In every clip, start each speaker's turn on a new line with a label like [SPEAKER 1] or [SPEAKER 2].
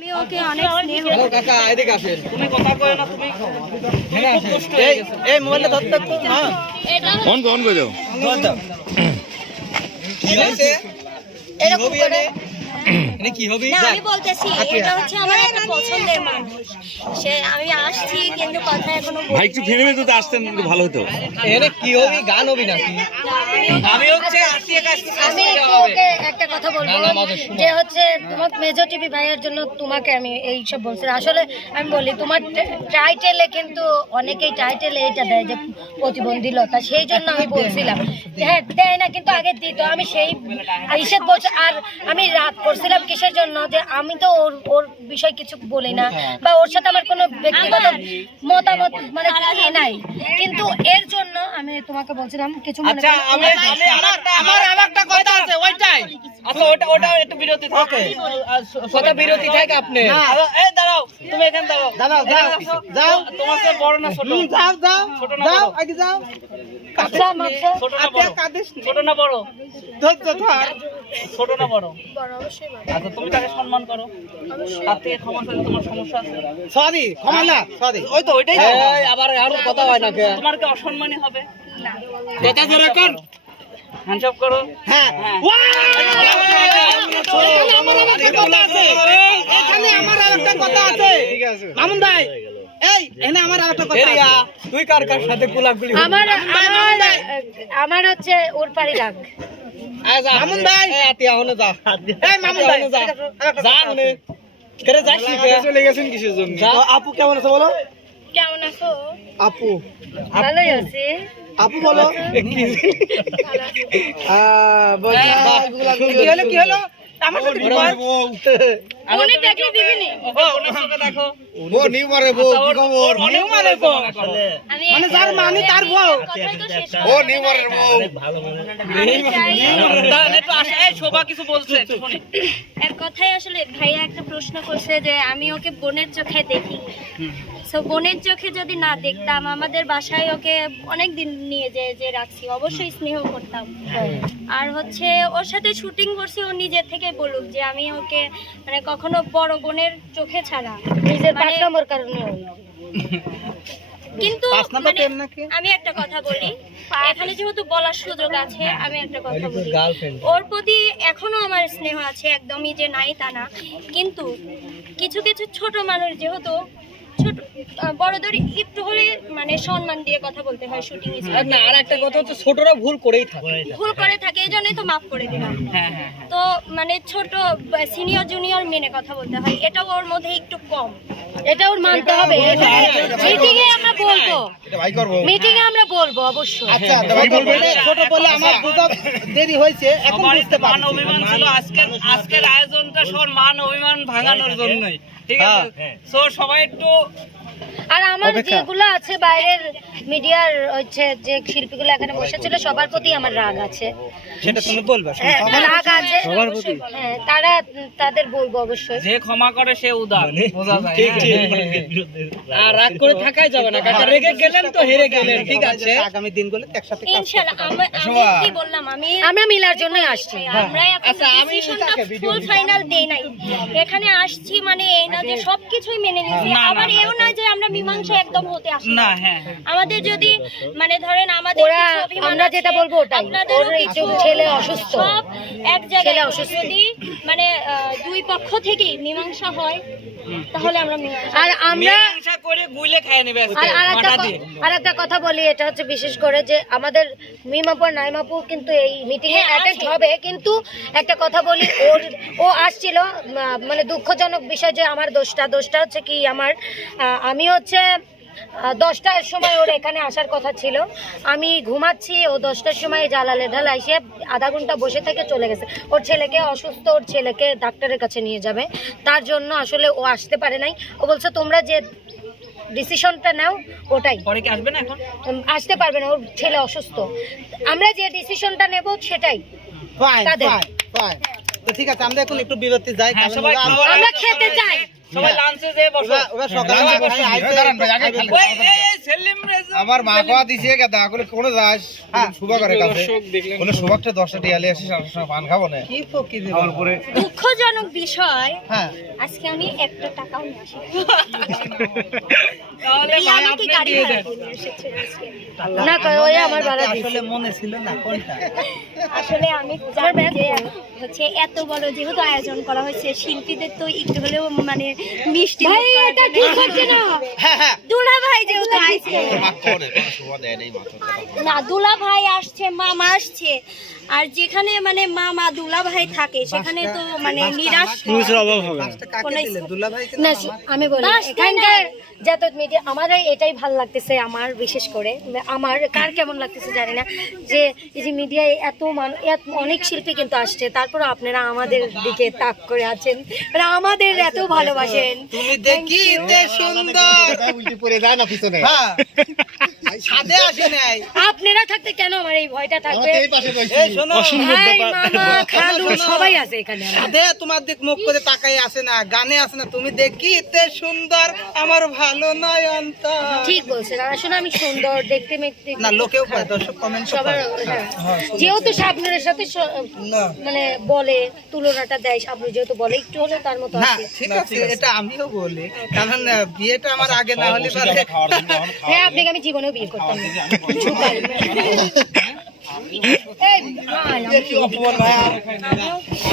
[SPEAKER 1] আমি ওকে অনেক স্নেহ
[SPEAKER 2] কাকা এদিকে আসেন।
[SPEAKER 3] তুমি কথা কয় না তুমি খুব দুষ্ট
[SPEAKER 2] এই এই মোবাইলটা ধরতে একটু
[SPEAKER 4] ফোন ফোন করে দাও।
[SPEAKER 2] কি হয়েছে?
[SPEAKER 1] এরকম করে
[SPEAKER 2] এটা কি হবে?
[SPEAKER 1] না আমি বলতেছি এটা হচ্ছে আমার একটা পছন্দের মানুষ। সে আমি আসছি কিন্তু কথা এখনও
[SPEAKER 4] ভাই একটু ফিরে যদি আসতেন ভালো হতো।
[SPEAKER 2] এনে কি হবে? গান হবে নাকি?
[SPEAKER 1] আমি-
[SPEAKER 3] হচ্ছে
[SPEAKER 5] আমি একটু একটা কথা বলব। যে হচ্ছে তোমার মেজর টিভি ভাইয়ের জন্য তোমাকে আমি এই সব বলছি। আসলে আমি বলি তোমার টাইটেলে কিন্তু অনেকেই টাইটেলে এটা দেয় যে প্রতিবন্ধীলতা সেই জন্য আমি বলছিলাম। হ্যাঁ দেয় না কিন্তু আগে দিত। আমি সেই হিসেব বলছি আর আমি রাগ করছিলাম কিসের জন্য? যে আমি তো ওর ওর বিষয় কিছু বলি না বা ওর সাথে আমার কোনো ব্যক্তিগত মতামত মানে নাই। কিন্তু এর জন্য আমি তোমাকে বলছিলাম কিছু মনে না।
[SPEAKER 3] আমার আমার আরেকটা কথা আছে ওইটাই। আচ্ছা ওটা ওটা একটু বিরতি থাকে।
[SPEAKER 2] কথা বিরতি থাকে আপনি।
[SPEAKER 3] এই দাঁড়াও তুমি এখানে দাঁড়াও।
[SPEAKER 2] দাঁড়াও, যাও।
[SPEAKER 3] তো- তোমার চেয়ে বড় না ছোট?
[SPEAKER 2] যাও যাও
[SPEAKER 3] ছোট না
[SPEAKER 2] যাও
[SPEAKER 3] বড়?
[SPEAKER 2] আগে যাও।
[SPEAKER 5] আচ্ছা মাত্র
[SPEAKER 3] ছোট না বড়? ছোট না বড়?
[SPEAKER 2] ধৈর্য ধর।
[SPEAKER 3] ছোট না বড়? আচ্ছা তুমি তাকে সম্মান করো। তার থেকে ক্ষমা চাইলে তোমার সমস্যা আছে?
[SPEAKER 2] সরি ক্ষমা না সরি।
[SPEAKER 3] ওই তো ওইটাই তো।
[SPEAKER 2] এই আবার আর কথা হয় না
[SPEAKER 3] তোমার কি অসম্মানই হবে?
[SPEAKER 2] কথা ধরে কর
[SPEAKER 3] হ্যান্ডশপ করো।
[SPEAKER 2] হ্যাঁ। আমার আরেকটা কথা আছে। এখানে আমার আরেকটা কথা আছে। মামুন ভাই এই এখানে আমার আরেকটা কথা তুই কার কার সাথে গোলাগুলি
[SPEAKER 5] আমার আমার আমার হচ্ছে ওর পারি রাগ
[SPEAKER 2] মামুন ভাই। আতিয়া হনে যা। এই মামুন ভাই। যা। যা হনে। করে যাস নি চলে গেছেন কিসের জন্য? আপু কেমন আছে বলো?
[SPEAKER 5] কেমন আছো?
[SPEAKER 2] আপু।
[SPEAKER 5] ভালোই আছি।
[SPEAKER 2] আপু বলো। কি আহ কি হলো কি হলো? আমার সাথে
[SPEAKER 5] উনি দেখলে দিবিনি?
[SPEAKER 3] ওকে ওনার
[SPEAKER 2] ও নিউ মারে বউ কি খবর?
[SPEAKER 3] অনেক তো
[SPEAKER 5] আমি
[SPEAKER 2] মানে যার মানে তার বউ।
[SPEAKER 5] কথাই তো শেষ
[SPEAKER 2] ও নিউ মারে বউ
[SPEAKER 5] আমি চাই
[SPEAKER 3] একটু আসে। এই শোভা কিছু বলছে
[SPEAKER 1] এক কথাই আসলে ভাইয়া একটা প্রশ্ন করছে যে আমি ওকে বোনের চোখে দেখি। সো বোনের চোখে যদি না দেখতাম আমাদের বাসায় ওকে অনেক দিন নিয়ে যে যে রাখছি অবশ্যই স্নেহ করতাম। আর হচ্ছে ওর সাথে শুটিং করছি ও নিজের থেকে বলুক যে আমি ওকে মানে কখনো বড় বোনের চোখে ছাড়া।
[SPEAKER 5] নিজের পাঁচ
[SPEAKER 1] মানে-
[SPEAKER 5] নম্বর কারণে
[SPEAKER 1] কিন্তু মানে আমি একটা কথা বলি। এখানে যেহেতু বলার সুযোগ আছে আমি একটা কথা বলি। ওর প্রতি এখনও আমার স্নেহ আছে একদমই যে নাই তা না। কিন্তু কিছু কিছু ছোট মানুষ যেহেতু ছোট বড়দের একটু হলে মানে সম্মান দিয়ে কথা বলতে হয় শুটিং
[SPEAKER 2] না আর একটা কথা হচ্ছে ছোটরা ভুল করেই থাকে।
[SPEAKER 1] ভুল করে থাকে এই জন্যই তো মাফ করে দিলাম।
[SPEAKER 3] হ্যাঁ হ্যাঁ হ্যাঁ
[SPEAKER 1] তো মানে ছোট সিনিয়র জুনিয়র মেনে কথা বলতে হয়। এটাও ওর মধ্যে একটু কম।
[SPEAKER 5] এটা ওর মানতে হবে। মিটিং এ আমরা বলব মিটিং এ আমরা বলব অবশ্যই।
[SPEAKER 2] আচ্ছা ছোট বলে ছোট বলে আমার বুঝা দেরি হয়েছে এখন বুঝতে
[SPEAKER 3] মান অভিমান ছিল আজকে আজকের আয়োজনটা সর মান অভিমান ভাঙানোর জন্যই। ঠিক আছে? সো সবাই একটু
[SPEAKER 5] আর আমার যেগুলো আছে বাইরের মিডিয়ার হচ্ছে যে শিল্পীগুলো এখানে বসেছিল সবার প্রতি আমার রাগ আছে।
[SPEAKER 2] সেটা তুমি বলবে
[SPEAKER 5] হ্যাঁ, রাগ আছে।
[SPEAKER 2] সবার প্রতি?
[SPEAKER 5] হ্যাঁ তারা তাদের বলব অবশ্যই।
[SPEAKER 3] যে ক্ষমা করে সে উদার। বোঝা যায়।
[SPEAKER 2] ঠিক
[SPEAKER 3] হ্যাঁ।
[SPEAKER 2] আর রাগ করে থাকাই যাবে না রেগে গেলেন তো হেরে গেলেন ঠিক আছে? আগামী দিনগুলো একসাথে কাজ
[SPEAKER 1] ইনশাআল্লাহ আমি কি বললাম? আমি
[SPEAKER 5] আমরা মিলার জন্যই আসছি।
[SPEAKER 1] আমরা
[SPEAKER 2] আচ্ছা, আমি
[SPEAKER 1] ডিসিশনটা
[SPEAKER 2] এটাকে video
[SPEAKER 1] ফুল ফাইনাল দেই নাই। এখানে আসছি মানে এই না যে সবকিছুই মেনে নিয়েছি।
[SPEAKER 3] না, না,
[SPEAKER 1] আবার এও না যে আমরা মীমাংসা একদম হতে আসি
[SPEAKER 3] না। হ্যাঁ হ্যাঁ।
[SPEAKER 1] আমাদের যদি মানে ধরেন আমাদের
[SPEAKER 5] আমরা যেটা বলব ওটাই। ছেলে অসুস্থ।
[SPEAKER 1] সব এক জায়গায় যদি মানে দুই পক্ষ থেকেই মীমাংসা হয় তাহলে আমরা
[SPEAKER 5] আর আমরা
[SPEAKER 3] করে গুইলে খায় নেবে
[SPEAKER 5] আর আর একটা কথা বলি এটা হচ্ছে বিশেষ করে যে আমাদের মিমাপুর নাইমাপুর কিন্তু এই মিটিং এ
[SPEAKER 1] হ্যাঁ,
[SPEAKER 5] অ্যাটেন্ড হবে কিন্তু একটা কথা বলি ওর ও আসছিল মানে দুঃখজনক বিষয় যে আমার দোষটা দোষটা হচ্ছে কি আমার আমি হচ্ছে দশটার সময় ওর এখানে আসার কথা ছিল। আমি ঘুমাচ্ছি ও দশটার সময় জালালে ঢালা এসে আধা ঘণ্টা বসে থেকে চলে গেছে। ওর ছেলেকে অসুস্থ ওর ছেলেকে ডাক্তারের কাছে নিয়ে যাবে। তার জন্য আসলে ও আসতে পারে নাই। ও বলছে তোমরা যে ডিসিশনটা নাও ওটাই।
[SPEAKER 3] পরে কি আসবে না এখন?
[SPEAKER 5] আসতে পারবে না ওর ছেলে অসুস্থ। আমরা যে ডিসিশনটা নেব সেটাই। তাদের।
[SPEAKER 2] ফাইন ফাইন তো ঠিক আছে আমরা এখন একটু বিরতি যাই
[SPEAKER 3] হ্যাঁ,
[SPEAKER 5] আমরা খেতে চাই।
[SPEAKER 3] সবাই লাঞ্চে যে বসো।
[SPEAKER 2] ওরা- সকালে খায়, আইসে-
[SPEAKER 3] দাঁড়ান ভাই আগে রেজা
[SPEAKER 2] আমার মা খাওয়া দিছে গাদা করে কোন যাস সুভাগরের কাছে। বলে সুভাগটা দশটা টিয়ালে সঙ্গে পান খাব না। কি ফকির আমার উপরে
[SPEAKER 1] দুঃখজনক বিষয়
[SPEAKER 2] হ্যাঁ।
[SPEAKER 1] আজকে আমি একটা টাকাও নিয়ে আসি
[SPEAKER 3] তাহলে
[SPEAKER 1] আমাকে গাড়ি ভাড়া।
[SPEAKER 5] না কই ওই আমার ভাড়া
[SPEAKER 2] আসলে মনে ছিল না কোনটা?
[SPEAKER 1] আসলে আমি হচ্ছে এত বড় যেহেতু আয়োজন করা হয়েছে শিল্পীদের তো একটু হলেও মানে মিষ্টি
[SPEAKER 5] ভাই এটা ঠিক হচ্ছে না?
[SPEAKER 2] হ্যাঁ হ্যাঁ।
[SPEAKER 1] দুলা ভাই আসছে ভাই আসছে মামা আসছে। আর যেখানে মানে মা মা দুলা ভাই থাকে সেখানে তো মানে নিরাশ
[SPEAKER 4] অভাব হবে না।
[SPEAKER 1] কোনো
[SPEAKER 5] না সে- আমি বলি এখানকার যত মিডিয়া আমার এটাই ভালো লাগতেছে আমার বিশেষ করে। আমার কার কেমন লাগতেছে জানি না। যে এই যে মিডিয়ায় এত মান এত অনেক শিল্পী কিন্তু আসছে তারপর আপনারা আমাদের দিকে তাক করে আছেন। মানে আমাদের এত ভালোবাসেন।
[SPEAKER 2] তুমি দেখিতে সুন্দর। উল্টি পড়ে যায় না পিছনে। হ্যাঁ। ছাদে আসে নাই।
[SPEAKER 5] আপনারা থাকতে কেন আমার এই ভয়টা থাকবে?
[SPEAKER 2] এই
[SPEAKER 5] মামা খালু সবাই আছে এখানে আমার।
[SPEAKER 2] তোমার দিক মুখ করে তাকাই আসে না গানে আসে না। তুমি দেখিতে সুন্দর আমার ভালো নয় অন্তর
[SPEAKER 5] ঠিক বলছেন আসলে আমি সুন্দর দেখতে মেখতে
[SPEAKER 2] না লোকেও পায় দর্শক কমেন্ট
[SPEAKER 5] সবার হ্যাঁ। যেহেতু শাবনুরের সাথে মানে বলে তুলনাটা দেয় শাবনু যেহেতু বলে একটু হলে তার মতো আছে।
[SPEAKER 2] ঠিক আছে এটা আমিও বলি কারণ বিয়েটা আমার আগে না হলে
[SPEAKER 5] হ্যাঁ আপনাকে আমি জীবনেও বিয়ে করতাম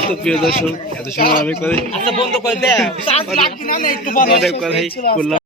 [SPEAKER 4] তো প্রিয় দর্শক এত সময় আমি করে
[SPEAKER 2] আচ্ছা
[SPEAKER 4] অনেক কথাই বললাম।